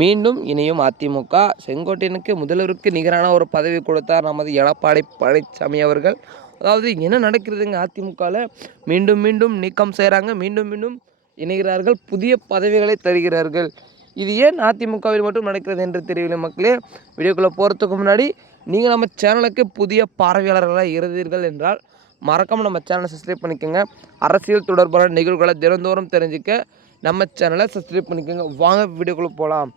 மீண்டும் இணையும் அதிமுக. செங்கோட்டையனுக்கு முதல்வருக்கு நிகரான ஒரு பதவி கொடுத்தார் நமது எடப்பாடி பழனிசாமி அவர்கள். அதாவது என்ன நடக்கிறதுங்க அதிமுகவில் மீண்டும் மீண்டும் நீக்கம் செய்கிறாங்க மீண்டும் மீண்டும் இணைகிறார்கள். புதிய பதவிகளை தருகிறார்கள். இது ஏன் அதிமுகவில் மட்டும் நடக்கிறது என்று தெரியவில்லை மக்களே. வீடியோக்குள்ளே போகிறதுக்கு முன்னாடி நீங்கள் நம்ம சேனலுக்கு புதிய பார்வையாளர்களாக இருந்தீர்கள் என்றால் மறக்காமல் நம்ம சேனலை சப்ஸ்கிரைப் பண்ணிக்கோங்க. அரசியல் தொடர்பான நிகழ்வுகளை தினந்தோறும் தெரிஞ்சுக்க நம்ம சேனலை சப்ஸ்கிரைப் பண்ணிக்கோங்க. வாங்க வீடியோக்குள்ளே போகலாம்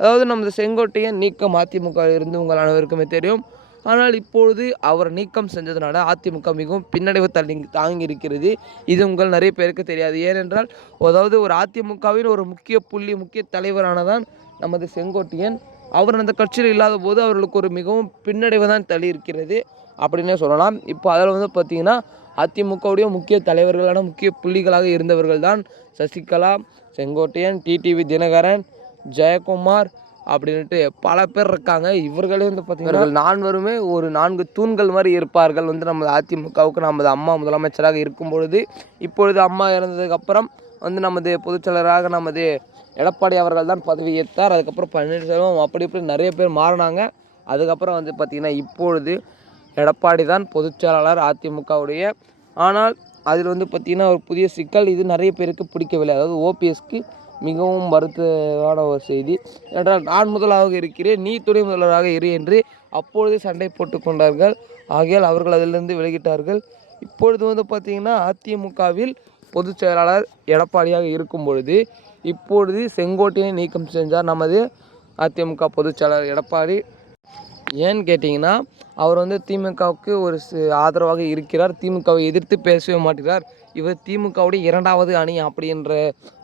அதாவது நமது செங்கோட்டையன் நீக்கம் அதிமுக இருந்து உங்கள் அனைவருக்குமே தெரியும். ஆனால் இப்பொழுது அவர் நீக்கம் செஞ்சதுனால அதிமுக மிகவும் பின்னடைவு தள்ளி தாங்கி இருக்கிறது இது உங்கள் நிறைய பேருக்கு தெரியாது. ஏனென்றால் அதாவது ஒரு அதிமுகவின் ஒரு முக்கிய புள்ளி முக்கிய தலைவரானதான் நமது செங்கோட்டையன். அவர் அந்த கட்சியில் இல்லாத போது அவர்களுக்கு ஒரு மிகவும் பின்னடைவு தான் தள்ளி இருக்கிறது அப்படின்னே சொல்லலாம். இப்போ அதில் வந்து பார்த்திங்கன்னா அதிமுகவுடைய முக்கிய தலைவர்களான முக்கிய புள்ளிகளாக இருந்தவர்கள் தான் சசிகலா செங்கோட்டையன் டிடிவி தினகரன் ஜெயக்குமார் அப்படின்ட்டு பல பேர் இருக்காங்க. இவர்களே வந்து பார்த்தீங்கன்னா நான்வருமே ஒரு நான்கு தூண்கள் மாதிரி இருப்பார்கள். வந்து நமது அதிமுகவுக்கு நமது அம்மா முதலமைச்சராக இருக்கும் பொழுது இப்பொழுது அம்மா இறந்ததுக்கப்புறம் வந்து நமது பொதுச்செயலராக நமது எடப்பாடி அவர்கள் தான் பதவி ஏற்றார் அதுக்கப்புறம் பன்னீர்செல்வம் அப்படி இப்படி நிறைய பேர் மாறினாங்க. அதுக்கப்புறம் வந்து பார்த்திங்கன்னா இப்பொழுது எடப்பாடி தான் பொதுச்செயலாளர் அதிமுகவுடைய. ஆனால் அதில் வந்து பார்த்திங்கன்னா ஒரு புதிய சிக்கல் இது நிறைய பேருக்கு பிடிக்கவில்லை. அதாவது ஓபிஎஸ்க்கு மிகவும் வருத்தமான ஒரு செய்தி. என்றால் நான் முதலாக இருக்கிறேன் நீ துணை முதல்வராக இரு என்று அப்பொழுது சண்டை போட்டு கொண்டார்கள். ஆகையால் அவர்கள் அதிலிருந்து விலகிட்டார்கள். இப்பொழுது வந்து பார்த்திங்கன்னா அதிமுகவில் பொதுச் செயலாளர் எடப்பாடியாக இருக்கும் பொழுது இப்பொழுது செங்கோட்டையை நீக்கம் செஞ்சார் நமது அதிமுக பொதுச் செயலாளர் எடப்பாடி. ஏன்னு கேட்டிங்கன்னா அவர் வந்து திமுகவுக்கு ஒரு ஆதரவாக இருக்கிறார். திமுகவை எதிர்த்து பேசவே மாட்டேங்கிறார் இவர் திமுகவுடைய இரண்டாவது அணி அப்படின்ற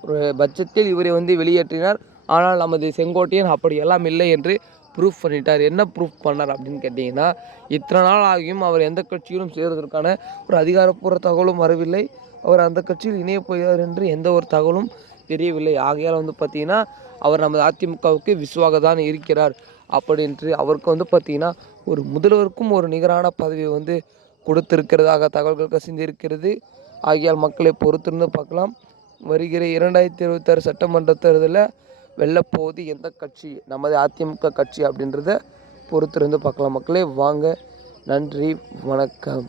ஒரு பட்சத்தில் இவரை வந்து வெளியேற்றினார். ஆனால் நமது செங்கோட்டையன் அப்படி எல்லாம் இல்லை என்று ப்ரூஃப் பண்ணிட்டார். என்ன ப்ரூஃப் பண்ணார் அப்படின்னு கேட்டிங்கன்னா இத்தனை நாள் ஆகியும் அவர் எந்த கட்சியிலும் சேர்வதற்கான ஒரு அதிகாரப்பூர்வ தகவலும் வரவில்லை. அவர் அந்த கட்சியில் இணைய போகிறார் என்று எந்த ஒரு தகவலும் தெரியவில்லை. ஆகையால் வந்து பார்த்தீங்கன்னா அவர் நமது அதிமுகவுக்கு விசுவாக தான் இருக்கிறார் அப்படின்ட்டு அவருக்கு வந்து பார்த்தீங்கன்னா ஒரு முதல்வருக்கும் ஒரு நிகரான பதவியை வந்து கொடுத்திருக்கிறதாக தகவல்கள் கசிந்திருக்கிறது. ஆகியால் மக்களை பொறுத்திருந்து பார்க்கலாம். வருகிற இரண்டாயிரத்தி இருபத்தாறு சட்டமன்ற தேர்தலில் வெல்லப்போவது எந்த கட்சி? நமது அதிமுக கட்சி அப்படின்றத பொறுத்திருந்து பார்க்கலாம். மக்களே வாங்க. நன்றி வணக்கம்.